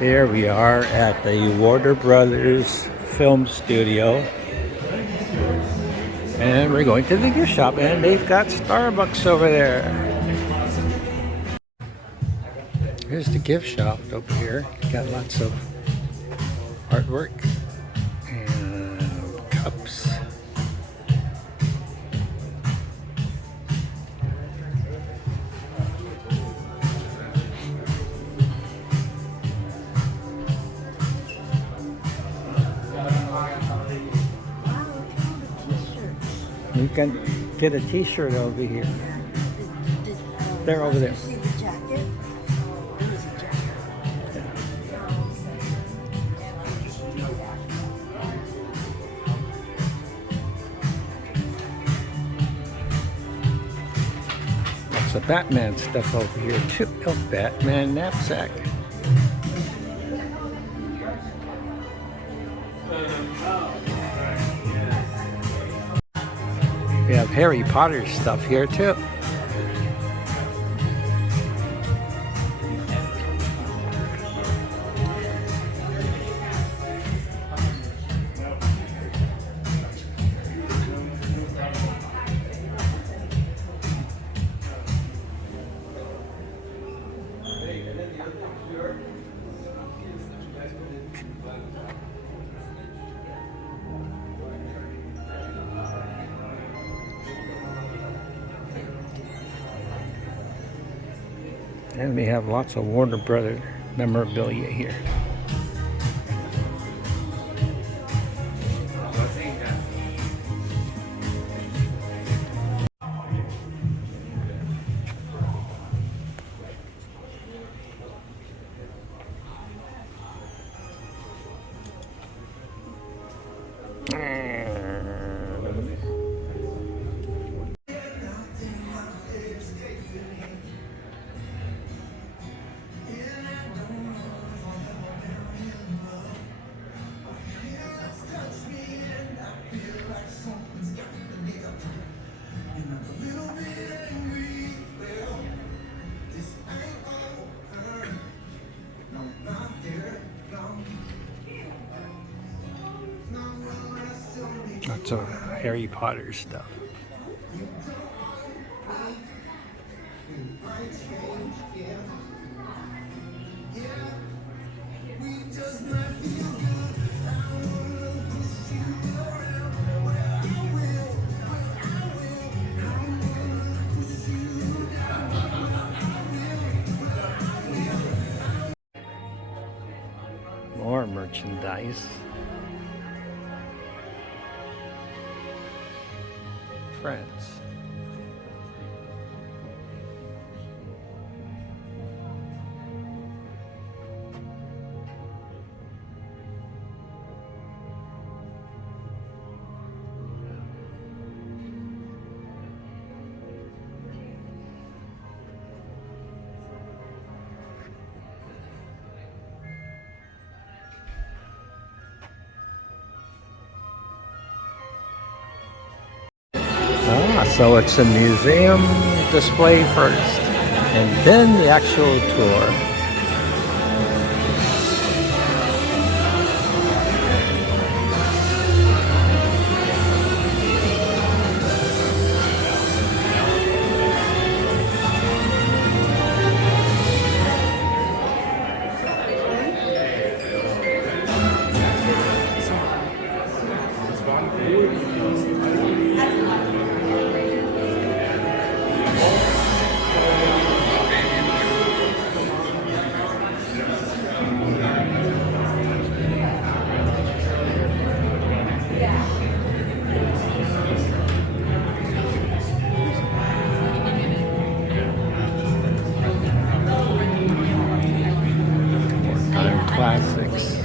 Here we are at the Warner Brothers film studio, and we're going to the gift shop, and they've got Starbucks over there. Here's the gift shop over here. Got lots of artwork and cups. You can get a t-shirt over here. They're over there. See the jacket? There is a jacket. Lots of Batman stuff over here too. Oh, Batman knapsack. We have Harry Potter stuff here too. And we have lots of Warner Brothers memorabilia here. Lots of Harry Potter stuff. More merchandise. Friends. So it's a museum display first, and then the actual tour. Classics.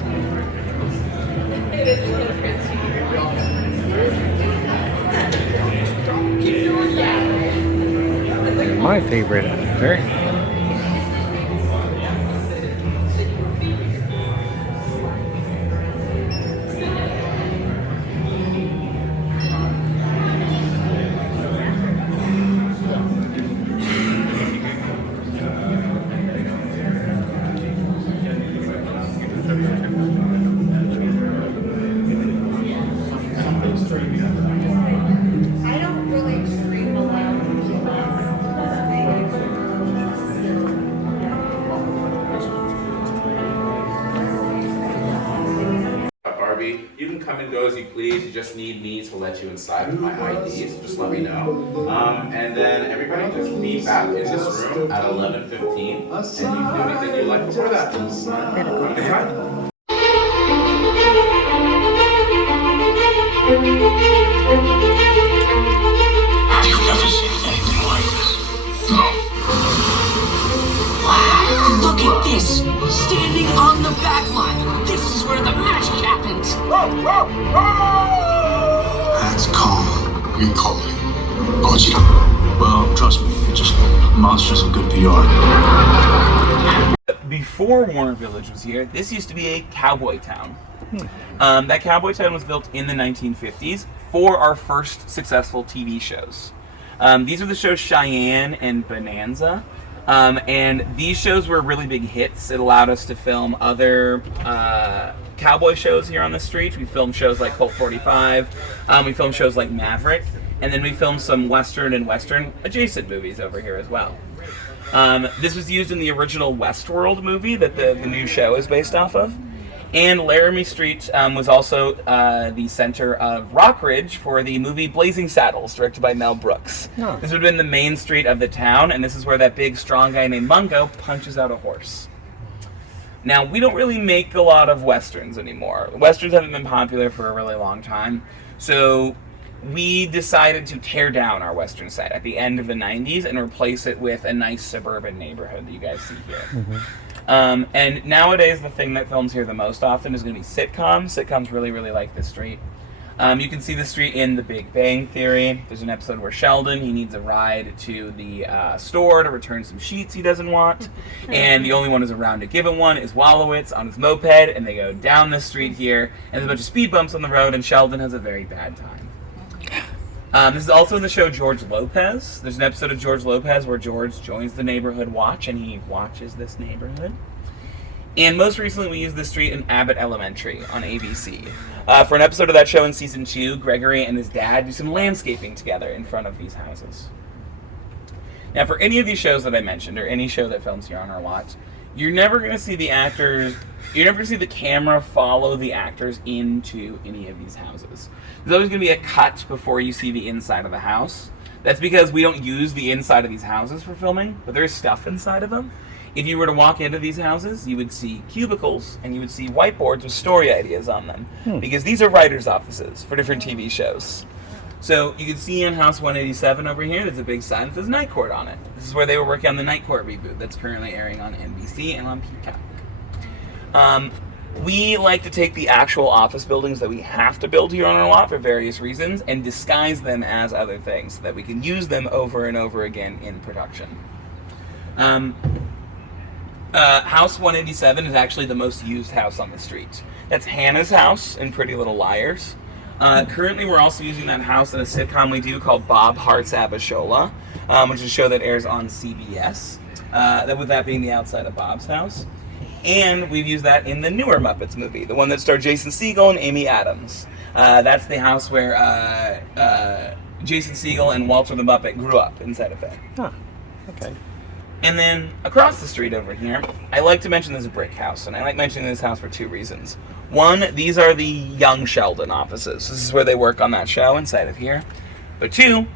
My favorite actor. come and go as you please. You just need me to let you inside with my ID, so just let me know. And then everybody just be back in this room at 11:15, and you can do anything you like before that. Better go Have a good back. time. Have you ever seen anything like this? No. Wow, look at this! Standing on the back line. This is where the magic happens. That's calm. We call it Gojira. Well, trust me, just monstrous and good PR. Before Warner Village was here, this used to be a cowboy town. That cowboy town was built in the 1950s for our first successful TV shows. These are the shows Cheyenne and Bonanza. And these shows were really big hits. It allowed us to film other cowboy shows here on the street. We filmed shows like Colt 45. We filmed shows like Maverick. And then we filmed some Western and Western adjacent movies over here as well. This was used in the original Westworld movie that the new show is based off of. And Laramie Street was also the center of Rockridge for the movie Blazing Saddles, directed by Mel Brooks. Oh. This would have been the main street of the town, and this is where that big, strong guy named Mungo punches out a horse. Now, we don't really make a lot of Westerns anymore. Westerns haven't been popular for a really long time, so we decided to tear down our Western set at the end of the 90s and replace it with a nice suburban neighborhood that you guys see here. And nowadays, the thing that films here the most often is going to be sitcoms. Sitcoms really, really like this street. You can see the street in The Big Bang Theory. There's an episode where Sheldon, he needs a ride to the store to return some sheets he doesn't want. And the only one who's around to give him one is Wallowitz on his moped. And they go down this street here. And there's a bunch of speed bumps on the road. And Sheldon has a very bad time. This is also in the show George Lopez. There's an episode of George Lopez where George joins the neighborhood watch and he watches this neighborhood. And most recently we used this street in Abbott Elementary on ABC. For an episode of that show in season 2, Gregory and his dad do some landscaping together in front of these houses. Now for any of these shows that I mentioned, or any show that films here on our lot, you're never going to see the actors, you're never going to see the camera follow the actors into any of these houses. There's always going to be a cut before you see the inside of the house. That's because we don't use the inside of these houses for filming, but there's stuff inside of them. If you were to walk into these houses, you would see cubicles and you would see whiteboards with story ideas on them. Because these are writers' offices for different TV shows. So you can see in House 187 over here, there's a big sign that says Night Court on it. This is where they were working on the Night Court reboot that's currently airing on NBC and on Peacock. We like to take the actual office buildings that we have to build here on our lot for various reasons and disguise them as other things so that we can use them over and over again in production. House 187 is actually the most used house on the street. That's Hannah's house in Pretty Little Liars. Currently, we're also using that house in a sitcom we do called Bob Hart's Abishola, which is a show that airs on CBS, with that being the outside of Bob's house. And we've used that in the newer Muppets movie, the one that starred Jason Segel and Amy Adams. That's the house where Jason Segel and Walter the Muppet grew up inside of it. Huh. Okay. And then across the street over here, I like to mention this brick house, and I like mentioning this house for two reasons. One, these are the young Sheldon offices. This is where they work on that show inside of here. But two,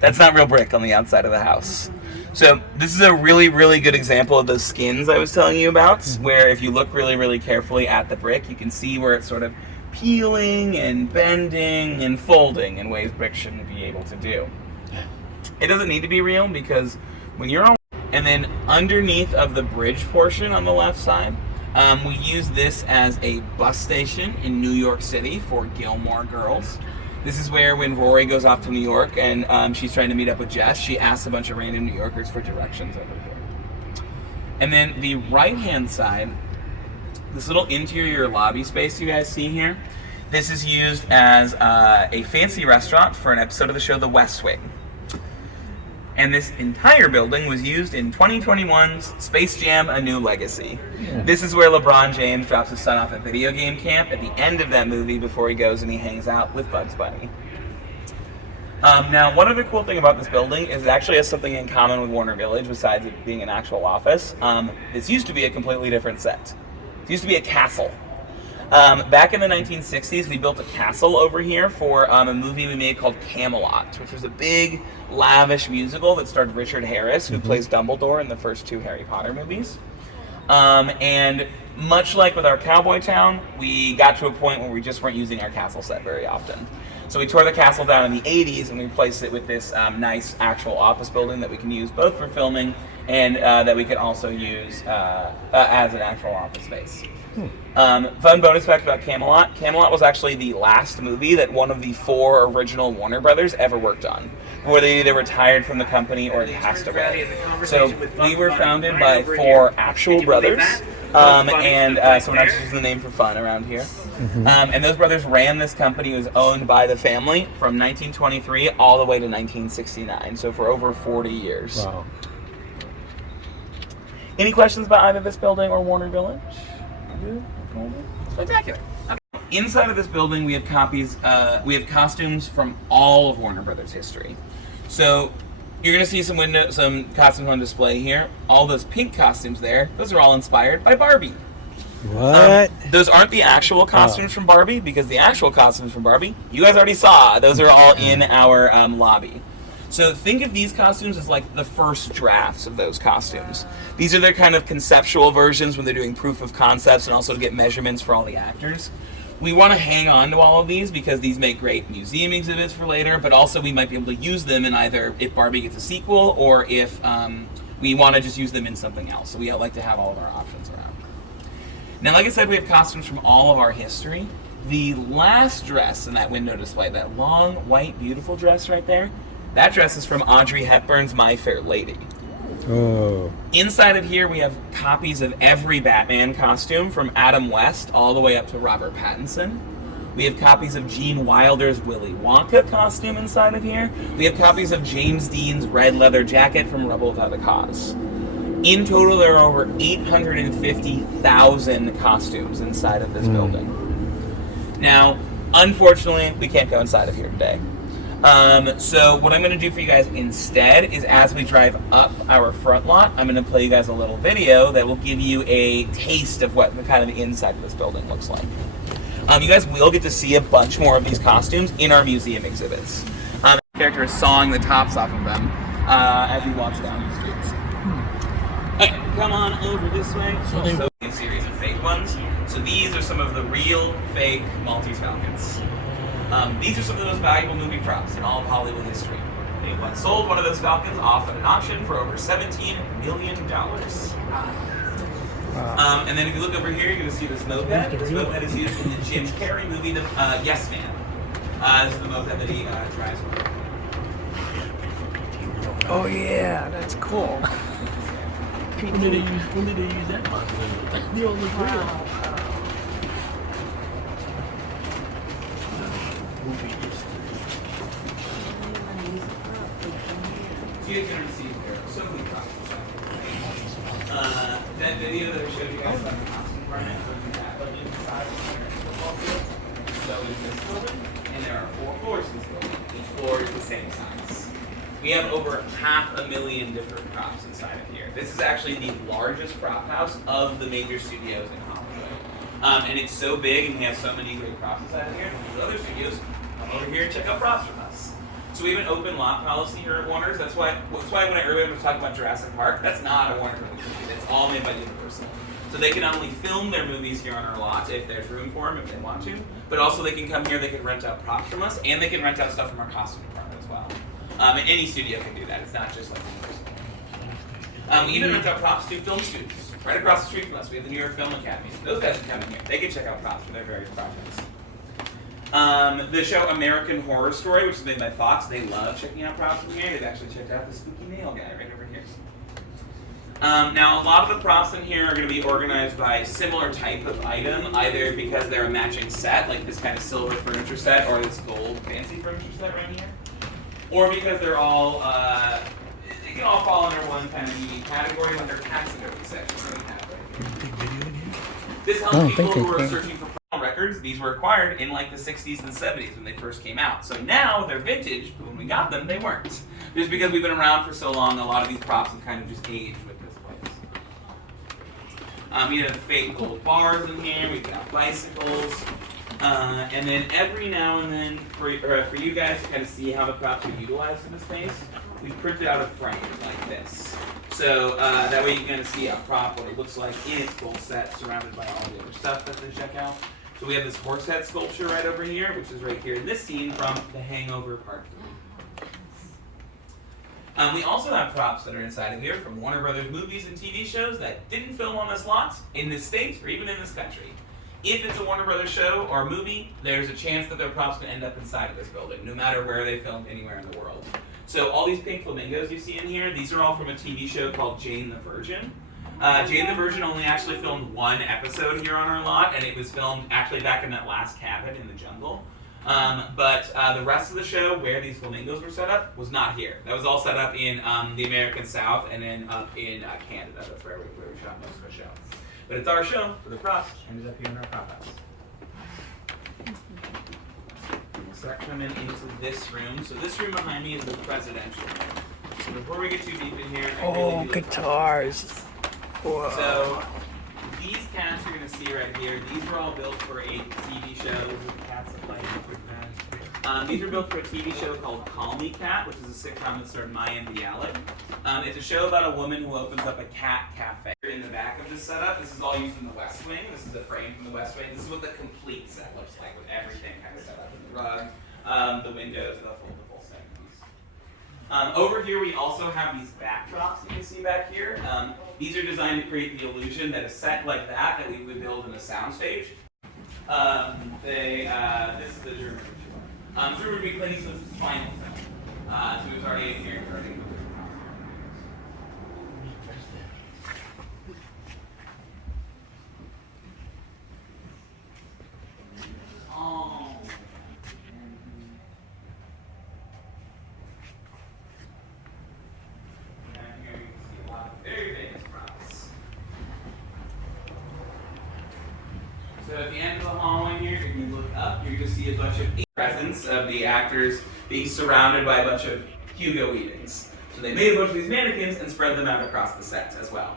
that's not real brick on the outside of the house. So this is a really, really good example of those skins I was telling you about, where if you look really, really carefully at the brick, you can see where it's sort of peeling and bending and folding in ways brick shouldn't be able to do. It doesn't need to be real because when you're on... And then underneath of the bridge portion on the left side, we use this as a bus station in New York City for Gilmore Girls. This is where when Rory goes off to New York and she's trying to meet up with Jess, she asks a bunch of random New Yorkers for directions over here. And then the right-hand side, this little interior lobby space you guys see here, this is used as a fancy restaurant for an episode of the show The West Wing. And this entire building was used in 2021's Space Jam: A New Legacy. Yeah. This is where LeBron James drops his son off at video game camp at the end of that movie before he goes and he hangs out with Bugs Bunny. Now, one other cool thing about this building is it actually has something in common with Warner Village besides it being an actual office. This used to be a completely different set. It used to be a castle. Back in the 1960s, we built a castle over here for a movie we made called Camelot, which was a big, lavish musical that starred Richard Harris, who plays Dumbledore in the first 2 Harry Potter movies. And much like with our cowboy town, we got to a point where we just weren't using our castle set very often. So we tore the castle down in the 80s and we replaced it with this nice actual office building that we can use both for filming and that we can also use as an actual office space. Fun bonus fact about Camelot. Camelot was actually the last movie that one of the 4 original Warner Brothers ever worked on, where they either retired from the company or passed away. So we were founded by 4 actual brothers, and so we're not just using the name for fun around here. And those brothers ran this company. It was owned by the family from 1923 all the way to 1969, so for over 40 years. Wow. Any questions about either this building or Warner Village? Spectacular. Okay. Inside of this building, we have costumes from all of Warner Brothers history. So you're going to see some costumes on display here. All those pink costumes there, those are all inspired by Barbie. What? Those aren't the actual costumes from Barbie, because the actual costumes from Barbie, you guys already saw. Those are all in our lobby. So think of these costumes as like the first drafts of those costumes. These are their kind of conceptual versions when they're doing proof of concepts and also to get measurements for all the actors. We want to hang on to all of these because these make great museum exhibits for later, but also we might be able to use them in either if Barbie gets a sequel or if we want to just use them in something else. So we like to have all of our options around. Now, like I said, we have costumes from all of our history. The last dress in that window display, that long, white, beautiful dress right there, that dress is from Audrey Hepburn's My Fair Lady. Oh. Inside of here, we have copies of every Batman costume from Adam West all the way up to Robert Pattinson. We have copies of Gene Wilder's Willy Wonka costume inside of here. We have copies of James Dean's red leather jacket from Rebel Without a Cause. In total, there are over 850,000 costumes inside of this building. Now, unfortunately, we can't go inside of here today. So what I'm going to do for you guys instead is as we drive up our front lot, I'm going to play you guys a little video that will give you a taste of what the kind of the inside of this building looks like. You guys will get to see a bunch more of these costumes in our museum exhibits. The character is sawing the tops off of them as he walks down the streets. Alright, come on over this way. So a series of fake ones. So these are some of the real fake Maltese Falcons. These are some of the most valuable movie props in all of Hollywood history. They once sold one of those Falcons off at an auction for over $17 million. And then if you look over here, you're going to see this moped. This moped is used in the Jim Carrey movie, Yes Man. This is the moped that he drives with. Oh yeah, that's cool. When did they use that one? The old real. So you can see there are so many props. That video that I showed you guys about the costume department, so you have like inside of the football field. So it's this building, and there are 4 floors in this building. Each floor is the same size. We have over 500,000 different props inside of here. This is actually the largest prop house of the major studios in Hollywood. And it's so big and we have so many great props inside of here. The other studios come over here and check out props from us. So we have an open lot policy here at Warner's. That's why when I earlier was talking about Jurassic Park, that's not a Warner Brothers movie. It's all made by Universal. So they can not only film their movies here on our lot if there's room for them, if they want to, but also they can come here, they can rent out props from us, and they can rent out stuff from our costume department as well. And any studio can do that. It's not just like Universal. We even rent out props to film students. Right across the street from us, we have the New York Film Academy. Those guys can come in here. They can check out props for their various projects. The show American Horror Story, which is made by Fox, they love checking out props in here. They've actually checked out the spooky nail guy right over here. Now, a lot of the props in here are going to be organized by similar type of item, either because they're a matching set, like this kind of silver furniture set, or this gold fancy furniture set right here, or because they're all, they can all fall under one kind of unique category, like their taxidermy sections that we have right here. This helps people who are searching for records. These were acquired in like the 60s and 70s when they first came out. So now they're vintage, but when we got them, they weren't. Just because we've been around for so long, a lot of these props have kind of just aged with this place. We have fake gold bars in here. We've got bicycles. And then every now and then, for you guys to kind of see how the props are utilized in the space, we printed out a frame like this. So that way you can kind of see a prop, what it looks like in its full set, surrounded by all the other stuff that they check out. So we have this horse head sculpture right over here, which is right here in this scene from The Hangover Part 3. We also have props that are inside of here from Warner Brothers movies and TV shows that didn't film on this lot, in this state, or even in this country. If it's a Warner Brothers show or movie, there's a chance that their props can end up inside of this building, no matter where they filmed anywhere in the world. So all these pink flamingos you see in here, these are all from a TV show called Jane the Virgin. Jane the Virgin only actually filmed one episode here on our lot, and it was filmed actually back in that last cabin in the jungle. But the rest of the show, where these flamingos were set up, was not here. That was all set up in the American South and then up in Canada. That's where we shot most of the show. But it's our show, so the props ended up here in our prop house. We'll start coming into this room. So this room behind me is the presidential room. So before we get too deep in here, guitars. Whoa. So these cats you're gonna see right here, these were all built for a TV show. Those are the cats that play in the These are built for a TV show called Call Me Cat, which is a sitcom that starred Mayim Bialik. It's a show about a woman who opens up a cat cafe. In the back of this setup, this is all used in the West Wing. This is a frame from the West Wing. This is what the complete set looks like, with everything kind of set up in the rug, the windows, the foldable segments. Over here, we also have these backdrops you can see back here. These are designed to create the illusion that a set like that we would build in a soundstage. This is the German ritual. German would be Clint Eastwood's final film. So he was already in here. So at the end of the hallway here, if you look up, you're going to see a bunch of presence of the actors being surrounded by a bunch of Hugo Weavings. So they made a bunch of these mannequins and spread them out across the set as well.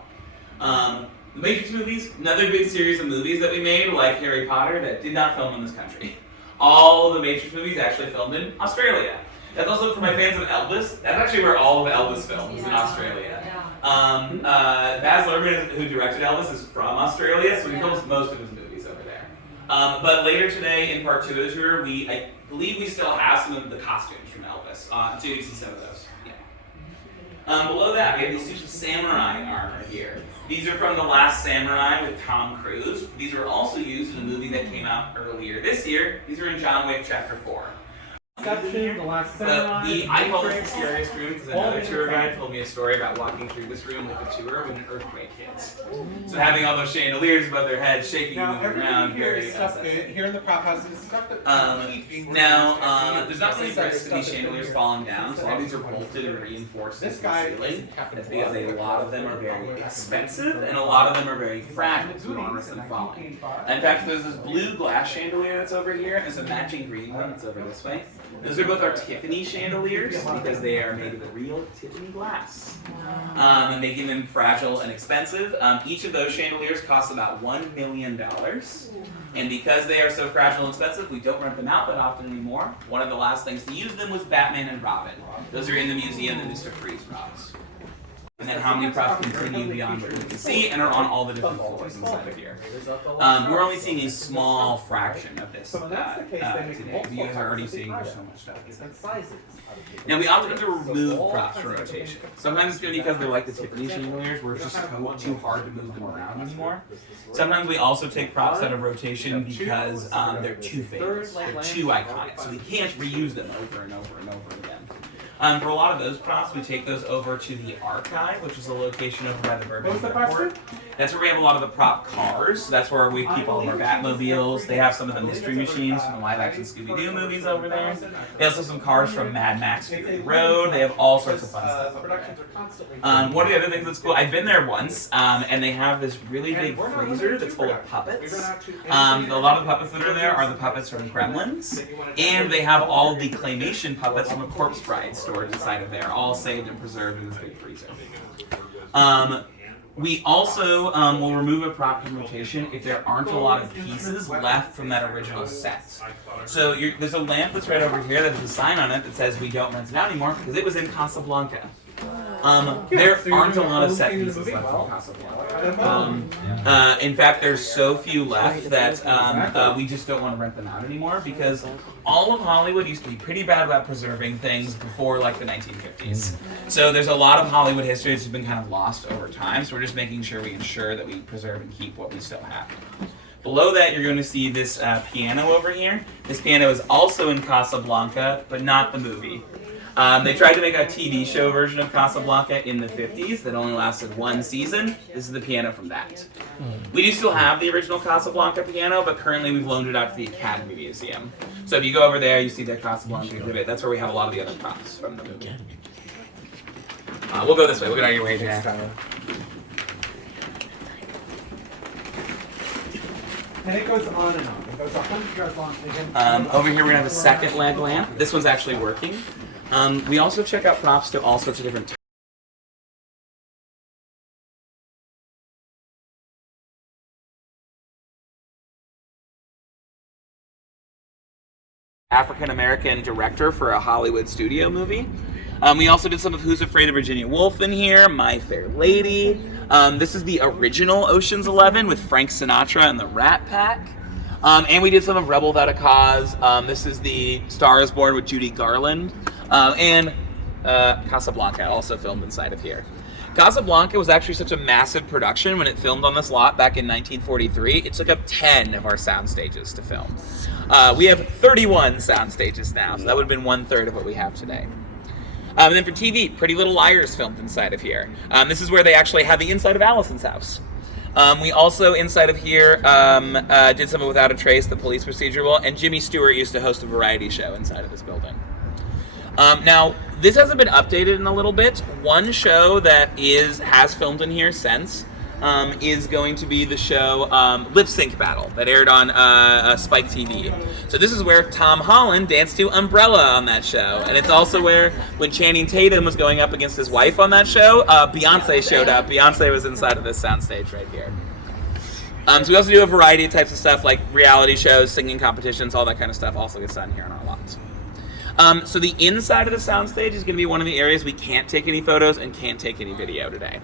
The Matrix movies, another big series of movies that we made, like Harry Potter, that did not film in this country. All of the Matrix movies actually filmed in Australia. That's also for my fans of Elvis. That's actually where all of Elvis filmed, is in Australia. Baz Luhrmann, who directed Elvis, is from Australia, so he films most of his movies over there. But later today, in part 2 of the tour, I believe we still have some of the costumes from Elvis. So you can see some of those. Yeah. Below that, we have these suits of samurai armor here. These are from The Last Samurai with Tom Cruise. These were also used in a movie that came out earlier this year. These are in John Wick Chapter 4. The Last Samurai. I call this the scariest room because another tour guide told me a story about walking through this room with a tour when an earthquake hits. So having all those chandeliers above their heads shaking and moving around, very here in the prop house is stuff that there's not really risk of these chandeliers falling down, so all these are bolted and reinforced into the ceiling. That's because a lot of them are very expensive and a lot of them are very fragile, so we don't risk them falling. In fact, there's this blue glass chandelier that's over here, and there's a matching green one that's over this way. Those are both our Tiffany chandeliers because they are made of the real Tiffany glass, and making them fragile and expensive. Each of those chandeliers costs about $1 million, and because they are so fragile and expensive, we don't rent them out that often anymore. One of the last things to use them was Batman and Robin. Those are in the museum, the Mr. Freeze props. And then how many props continue beyond what you can see and are on all the different floors inside of here. We're only seeing a small fraction of this today. You guys are already seeing there's so much stuff. Now we often have to remove props from rotation. Sometimes it's good because they're like the Tiffany chandeliers where it's just too hard to move them around anymore. Sometimes we also take props out of rotation because they're too famous, they're too iconic, so we can't reuse them over and over and over again. For a lot of those props, we take those over to the archive, which is a location over by the Burbank Airport. That's where we have a lot of the prop cars. That's where we keep all of our Batmobiles. They have some of the mystery machines from the live-action Scooby-Doo movies over there. They also have some cars from Mad Max Fury Road. They have all sorts of fun stuff over there. One of the other things that's cool, I've been there once, and they have this really big freezer that's full of puppets. A lot of the puppets that are there are the puppets from Gremlins, and they have all the claymation puppets from A Corpse Bride stored inside of there, all saved and preserved in this big freezer. We also will remove a prop from rotation if there aren't a lot of pieces left from that original set. So there's a lamp that's right over here that has a sign on it that says we don't rent it out anymore because it was in Casablanca. There aren't a lot of set pieces left from Casablanca. In fact, there's so few left that we just don't want to rent them out anymore because all of Hollywood used to be pretty bad about preserving things before like the 1950s. So there's a lot of Hollywood history that's been kind of lost over time. So we're just making sure we ensure that we preserve and keep what we still have. Below that, you're going to see this piano over here. This piano is also in Casablanca, but not the movie. They tried to make a TV show version of Casablanca in the 50s that only lasted one season. This is the piano from that. We do still have the original Casablanca piano, but currently we've loaned it out to the Academy Museum. So if you go over there, you see the Casablanca exhibit. That's where we have a lot of the other props from the movie. We'll go this way. We'll get on your way, Jack. And it goes on and on. It goes 100 yards long. And Over here, we're going to have a second leg lamp. This one's actually working. We also check out props to all sorts of different African-American director for a Hollywood studio movie. We also did some of Who's Afraid of Virginia Woolf in here, My Fair Lady. This is the original Ocean's 11 with Frank Sinatra and the Rat Pack. And we did some of Rebel Without a Cause. This is the Star is Born with Judy Garland. And Casablanca also filmed inside of here. Casablanca was actually such a massive production when it filmed on this lot back in 1943. It took up 10 of our sound stages to film. We have 31 sound stages now, so that would have been 1/3 of what we have today. And then for TV, Pretty Little Liars filmed inside of here. This is where they actually had the inside of Allison's house. We also, inside of here, did some of Without a Trace, the police procedural, and Jimmy Stewart used to host a variety show inside of this building. Now, this hasn't been updated in a little bit. One show that has filmed in here since is going to be the show Lip Sync Battle that aired on Spike TV. So this is where Tom Holland danced to Umbrella on that show. And it's also where, when Channing Tatum was going up against his wife on that show, Beyonce showed up. Beyonce was inside of this soundstage right here. So we also do a variety of types of stuff like reality shows, singing competitions, all that kind of stuff also gets done here on our lots. So the inside of the soundstage is going to be one of the areas we can't take any photos and can't take any video today.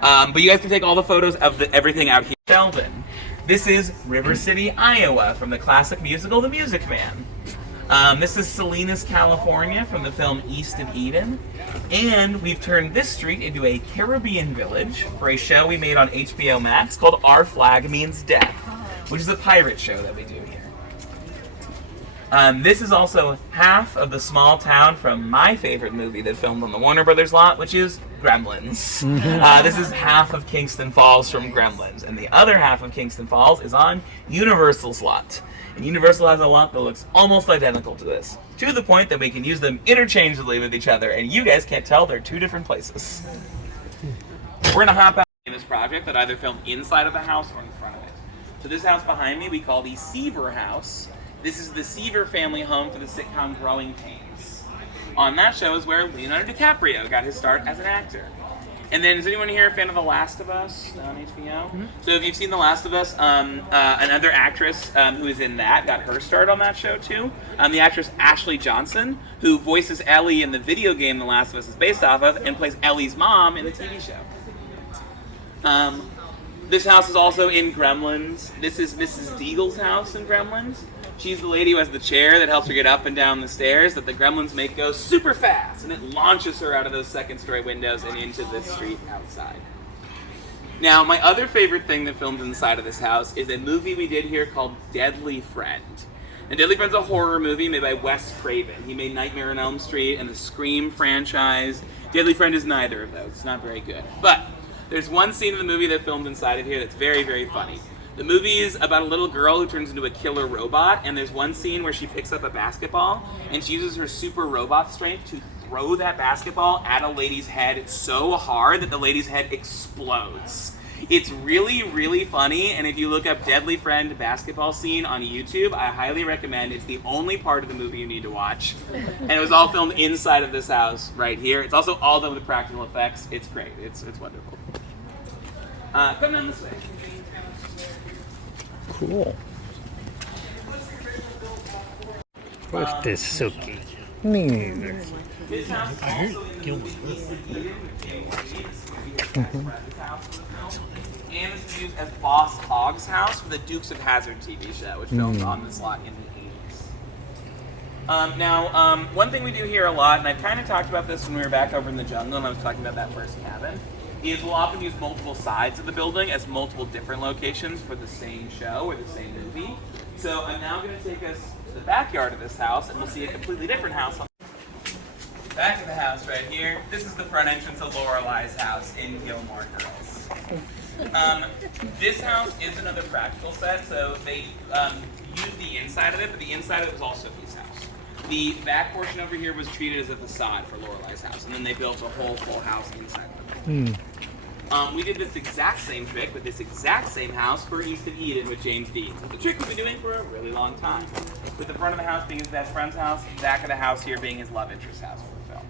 But you guys can take all the photos of everything out here. Sheldon. This is River City, Iowa, from the classic musical The Music Man. This is Salinas, California, from the film East of Eden. And we've turned this street into a Caribbean village for a show we made on HBO Max called Our Flag Means Death, which is a pirate show that we do here. This is also half of the small town from my favorite movie that filmed on the Warner Brothers lot, which is Gremlins. This is half of Kingston Falls from Gremlins, and the other half of Kingston Falls is on Universal's lot. And Universal has a lot that looks almost identical to this, to the point that we can use them interchangeably with each other, and you guys can't tell they're two different places. We're gonna hop out in this project that either filmed inside of the house or in front of it. So this house behind me we call the Seaver House. This is the Seaver family home for the sitcom Growing Pains. On that show is where Leonardo DiCaprio got his start as an actor. And then, is anyone here a fan of The Last of Us on HBO? Mm-hmm. So if you've seen The Last of Us, another actress who is in that got her start on that show too. The actress Ashley Johnson, who voices Ellie in the video game The Last of Us is based off of, and plays Ellie's mom in the TV show. This house is also in Gremlins. This is Mrs. Deagle's house in Gremlins. She's the lady who has the chair that helps her get up and down the stairs that the Gremlins make go super fast, and it launches her out of those second-story windows and into the street outside. Now, my other favorite thing that filmed inside of this house is a movie we did here called Deadly Friend. And Deadly Friend's a horror movie made by Wes Craven. He made Nightmare on Elm Street and the Scream franchise. Deadly Friend is neither of those. It's not very good. But there's one scene in the movie that filmed inside of here that's very, very funny. The movie is about a little girl who turns into a killer robot, and there's one scene where she picks up a basketball, and she uses her super robot strength to throw that basketball at a lady's head so hard that the lady's head explodes. It's really, really funny, and if you look up Deadly Friend basketball scene on YouTube, I highly recommend. It's the only part of the movie you need to watch. And it was all filmed inside of this house right here. It's also all done with practical effects. It's great. It's wonderful. Come down this way. Cool. What's this Suki? Neither. This house is also in the movie and it's used as Boss Hogg's house for the Dukes of Hazzard TV show, which filmed on this lot in the 80s. Now, one thing we do here a lot, and I kind of talked about this when we were back over in the jungle and I was talking about that first cabin, is we'll often use multiple sides of the building as multiple different locations for the same show or the same movie. So I'm now going to take us to the backyard of this house and we'll see a completely different house. Back of the house right here. This is the front entrance of Lorelei's house in Gilmore Girls. This house is another practical set, so they used the inside of it, but the inside of it was also his house. The back portion over here was treated as a facade for Lorelei's house, and then they built a whole full house inside of it. We did this exact same trick with this exact same house for East of Eden with James Dean. The trick we've been doing for a really long time. With the front of the house being his best friend's house, the back of the house here being his love interest house for the film.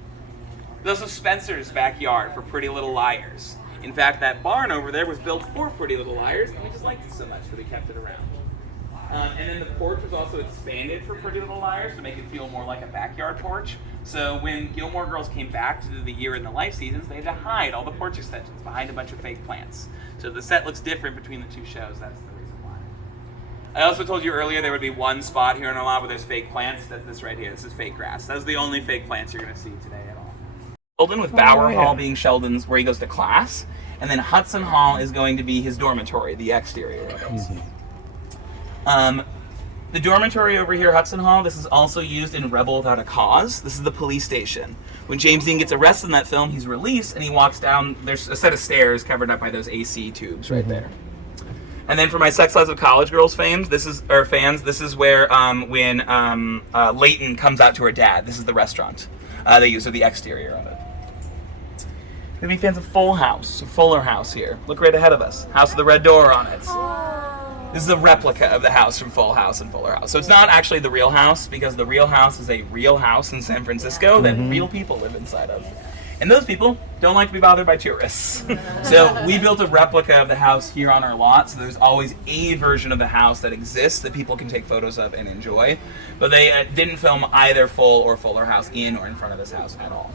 There's also Spencer's backyard for Pretty Little Liars. In fact, that barn over there was built for Pretty Little Liars, and we just liked it so much that we kept it around. And then the porch was also expanded for Pretty Little Liars to make it feel more like a backyard porch. So when Gilmore Girls came back to do the year in the life seasons, they had to hide all the porch extensions behind a bunch of fake plants. So the set looks different between the two shows. That's the reason why. I also told you earlier there would be one spot here in our lot where there's fake plants. That's this right here. This is fake grass. That's the only fake plants you're going to see today at all. Sheldon, with Bower Hall being Sheldon's where he goes to class, and then Hudson Hall is going to be his dormitory, the exterior of it. The dormitory over here, Hudson Hall, this is also used in Rebel Without a Cause. This is the police station. When James Dean gets arrested in that film, he's released and he walks down, there's a set of stairs covered up by those AC tubes right there. And then for my Sex Lives of College Girls fans, this is where when Leighton comes out to her dad, this is the restaurant they use, or the exterior of it. If you're fans of Full House, Fuller House here. Look right ahead of us. House with the red door on it. This is a replica of the house from Full House and Fuller House. So it's not actually the real house, because the real house is a real house in San Francisco that real people live inside of. And those people don't like to be bothered by tourists. So we built a replica of the house here on our lot, so there's always a version of the house that exists that people can take photos of and enjoy. But they didn't film either Full or Fuller House in or in front of this house at all.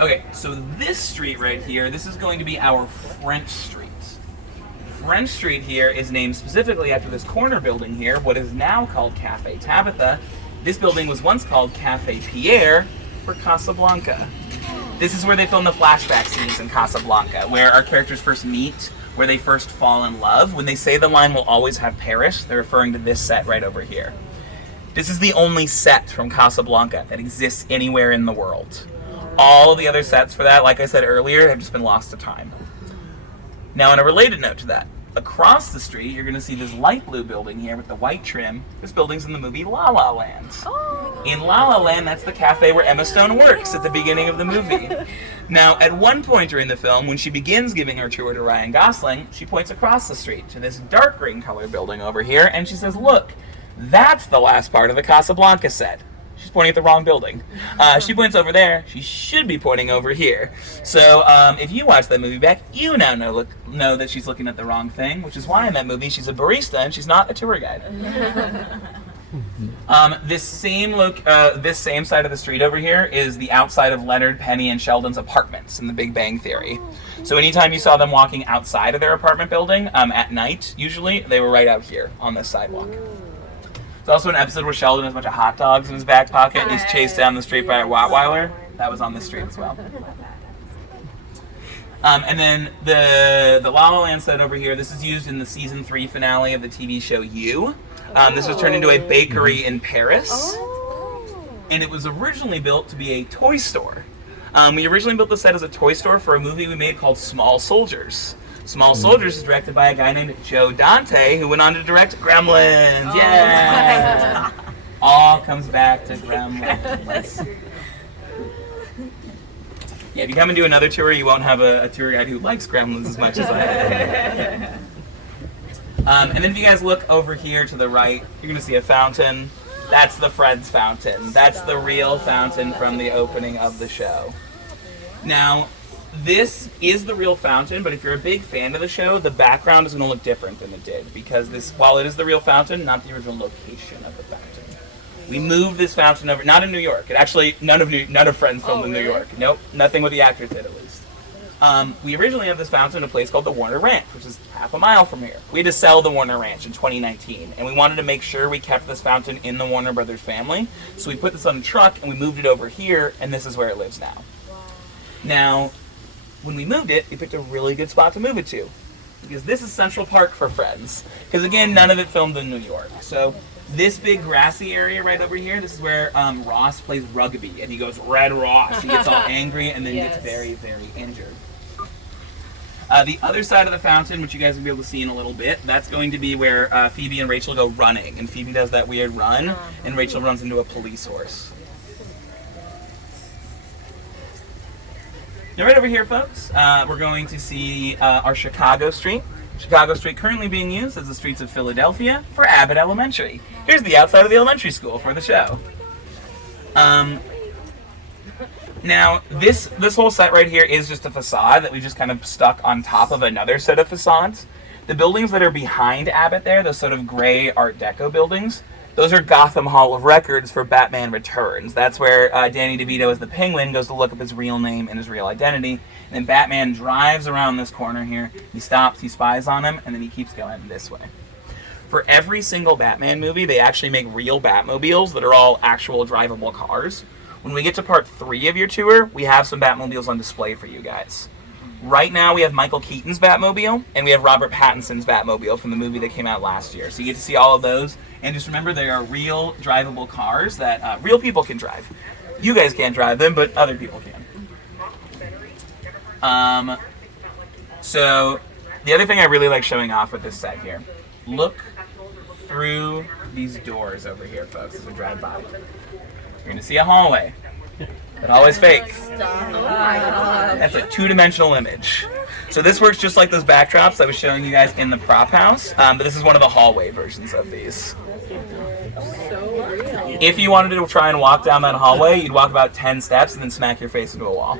Okay, so this street right here, this is going to be our French Street. French Street here is named specifically after this corner building here, what is now called Cafe Tabitha. This building was once called Cafe Pierre for Casablanca. This is where they film the flashback scenes in Casablanca, where our characters first meet, where they first fall in love. When they say the line "will always have Paris," they're referring to this set right over here. This is the only set from Casablanca that exists anywhere in the world. All the other sets for that, like I said earlier, have just been lost to time. Now, on a related note to that, across the street, you're going to see this light blue building here with the white trim. This building's in the movie La La Land. In La La Land, that's the cafe where Emma Stone works at the beginning of the movie. Now, at one point during the film, when she begins giving her tour to Ryan Gosling, she points across the street to this dark green colored building over here, and she says, "Look, that's the last part of the Casablanca set." She's pointing at the wrong building. She points over there. She should be pointing over here. So if you watch that movie back, you now know that she's looking at the wrong thing, which is why in that movie she's a barista and she's not a tour guide. This same side of the street over here is the outside of Leonard, Penny, and Sheldon's apartments in The Big Bang Theory. So anytime you saw them walking outside of their apartment building at night, usually, they were right out here on this sidewalk. There's also an episode where Sheldon has a bunch of hot dogs in his back pocket and he's chased down the street by a Rottweiler. That was on this street as well. And then the La La Land set over here, this is used in the season 3 finale of the TV show You. This was turned into a bakery in Paris. And it was originally built to be a toy store. We originally built the set as a toy store for a movie we made called Small Soldiers. Small Soldiers is directed by a guy named Joe Dante, who went on to direct Gremlins. Yeah! All comes back to Gremlins. Yeah, if you come and do another tour, you won't have a tour guide who likes Gremlins as much as I have. And then if you guys look over here to the right, you're going to see a fountain. That's the Fred's fountain. That's the real fountain from the opening of the show. Now, this is the real fountain, but if you're a big fan of the show, the background is going to look different than it did, because this, while it is the real fountain, not the original location of the fountain. We moved this fountain over, not in New York. It actually, none of Friends filmed in New York. Nope, nothing with the actors did, at least. We originally had this fountain in a place called the Warner Ranch, which is half a mile from here. We had to sell the Warner Ranch in 2019, and we wanted to make sure we kept this fountain in the Warner Brothers family. So we put this on a truck, and we moved it over here, and this is where it lives now. Now, when we moved it, we picked a really good spot to move it to, because this is Central Park for Friends. Because again, none of it filmed in New York. So this big grassy area right over here, this is where Ross plays rugby, and he goes Red Ross. He gets all angry and then gets very, very injured. The other side of the fountain, which you guys will be able to see in a little bit, that's going to be where Phoebe and Rachel go running, and Phoebe does that weird run, and Rachel runs into a police horse. Now right over here, folks, we're going to see our Chicago Street. Chicago Street currently being used as the streets of Philadelphia for Abbott Elementary. Here's the outside of the elementary school for the show. Now, this whole set right here is just a facade that we just kind of stuck on top of another set of facades. The buildings that are behind Abbott there, those sort of gray Art Deco buildings, those are Gotham Hall of Records for Batman Returns. That's where Danny DeVito as the Penguin goes to look up his real name and his real identity. And then Batman drives around this corner here. He stops, he spies on him, and then he keeps going this way. For every single Batman movie, they actually make real Batmobiles that are all actual drivable cars. When we get to part 3 of your tour, we have some Batmobiles on display for you guys. Right now, we have Michael Keaton's Batmobile, and we have Robert Pattinson's Batmobile from the movie that came out last year. So you get to see all of those. And just remember, they are real drivable cars that real people can drive. You guys can't drive them, but other people can. So the other thing I really like showing off with this set here, look through these doors over here, folks, as we drive by. You're going to see a hallway. That hallway's fake. That's a 2-dimensional image. So this works just like those backdrops I was showing you guys in the prop house, but this is one of the hallway versions of these. If you wanted to try and walk down that hallway, you'd walk about 10 steps and then smack your face into a wall.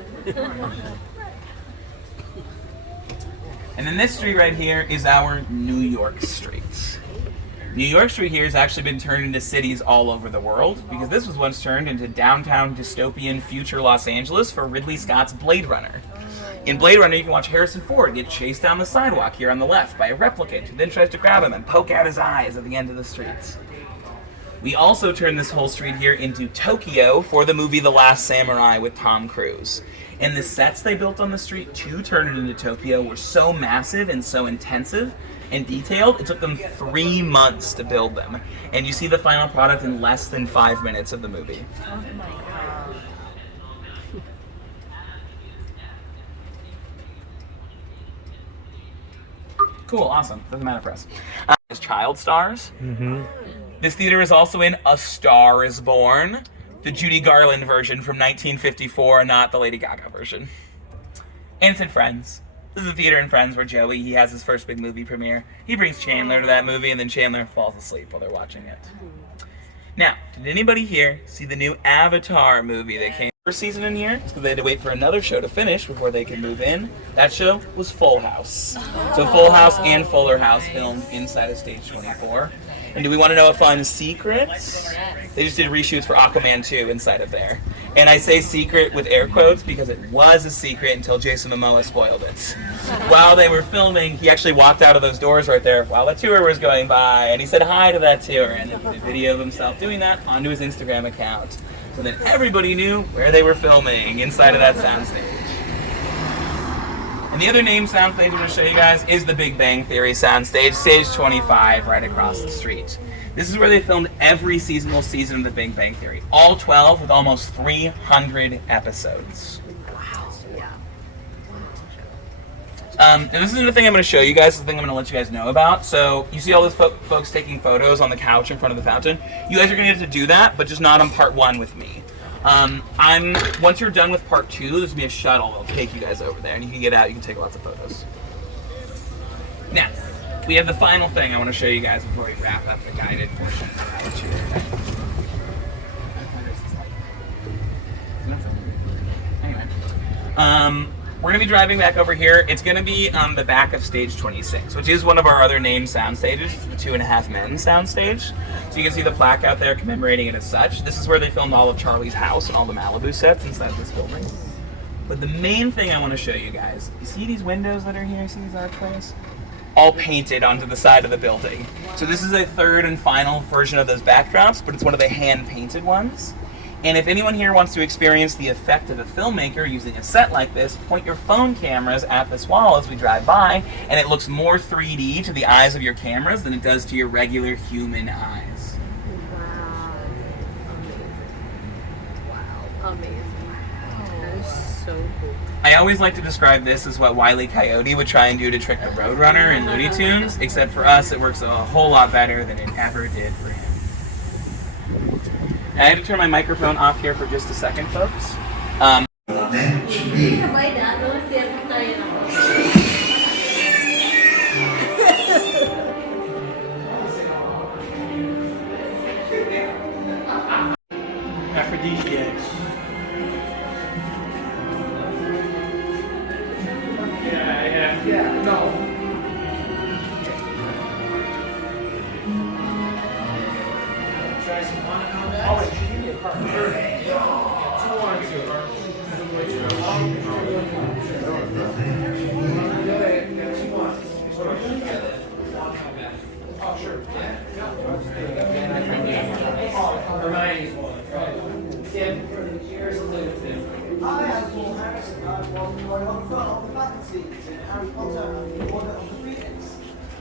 And then this street right here is our New York Street. New York Street here has actually been turned into cities all over the world, because this was once turned into downtown dystopian future Los Angeles for Ridley Scott's Blade Runner. In Blade Runner, you can watch Harrison Ford get chased down the sidewalk here on the left by a replicant who then tries to grab him and poke out his eyes at the end of the street. We also turned this whole street here into Tokyo for the movie The Last Samurai with Tom Cruise. And the sets they built on the street to turn it into Tokyo were so massive and so intensive and detailed, it took them 3 months to build them. And you see the final product in less than 5 minutes of the movie. Oh my god. Cool, awesome. Doesn't matter for us. As child stars. This theater is also in A Star is Born, the Judy Garland version from 1954, not the Lady Gaga version. And it's in Friends. This is a theater in Friends where Joey, he has his first big movie premiere. He brings Chandler to that movie, and then Chandler falls asleep while they're watching it. Now, did anybody here see the new Avatar movie that came first season in here? Because they had to wait for another show to finish before they could move in. That show was Full House. So Full House and Fuller House filmed inside of Stage 24. And do we want to know a fun secret? They just did reshoots for Aquaman 2 inside of there. And I say secret with air quotes because it was a secret until Jason Momoa spoiled it. While they were filming, he actually walked out of those doors right there while the tour was going by, and he said hi to that tour, and he did a video of himself doing that onto his Instagram account. So then everybody knew where they were filming inside of that soundstage. And the other name soundstage I'm going to show you guys is the Big Bang Theory soundstage, Stage 25, right across the street. This is where they filmed every seasonal season of the Big Bang Theory. All 12 with almost 300 episodes. Wow. And this is another thing I'm going to show you guys, this is the thing I'm going to let you guys know about. So you see all those folks taking photos on the couch in front of the fountain. You guys are going to get to do that, but just not on part 1 with me. Once you're done with part 2, there's going to be a shuttle that'll take you guys over there, and you can get out, you can take lots of photos. Now, we have the final thing I want to show you guys before we wrap up the guided portion of our tour. Anyway, We're going to be driving back over here. It's going to be on the back of stage 26, which is one of our other named sound stages. It's the 2.5 Men sound stage. So you can see the plaque out there commemorating it as such. This is where they filmed all of Charlie's house and all the Malibu sets inside this building. But the main thing I want to show you guys, you see these windows that are here? See these archways? All painted onto the side of the building. So this is a third and final version of those backdrops, but it's one of the hand-painted ones. And if anyone here wants to experience the effect of a filmmaker using a set like this, point your phone cameras at this wall as we drive by, and it looks more 3D to the eyes of your cameras than it does to your regular human eyes. Wow. Amazing. That is so cool. I always like to describe this as what Wile E. Coyote would try and do to trick the Roadrunner in Looney Tunes, except for us it works a whole lot better than it ever did for him. I had to turn my microphone off here for just a second, folks. Aphrodisiacs. Yeah, no. Try some on and on that. Oh, wait, should you give me a card? Sure. 2 on 2. Oh, sure. Hermione's one. Tim, here's a little Tim. Hi, I'm Paul Harris. I'm one of the faculty in Harry Potter and the Order of the Phoenix.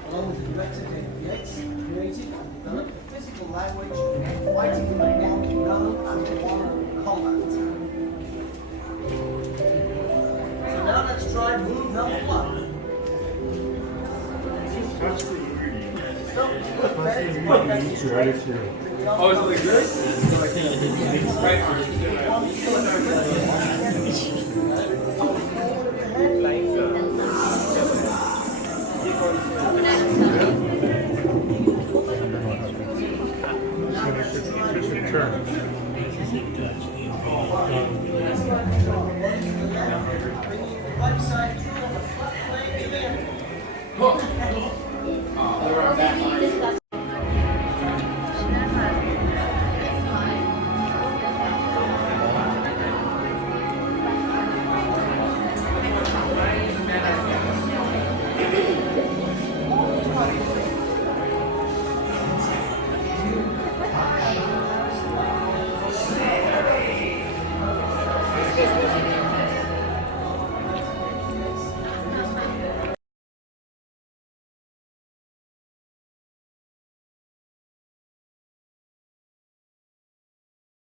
Along with the director David Yates, created and developed a physical language fighting for the one known and the one combat. So now let's try move number 1. Oh, is it like this? Right arm. Turn.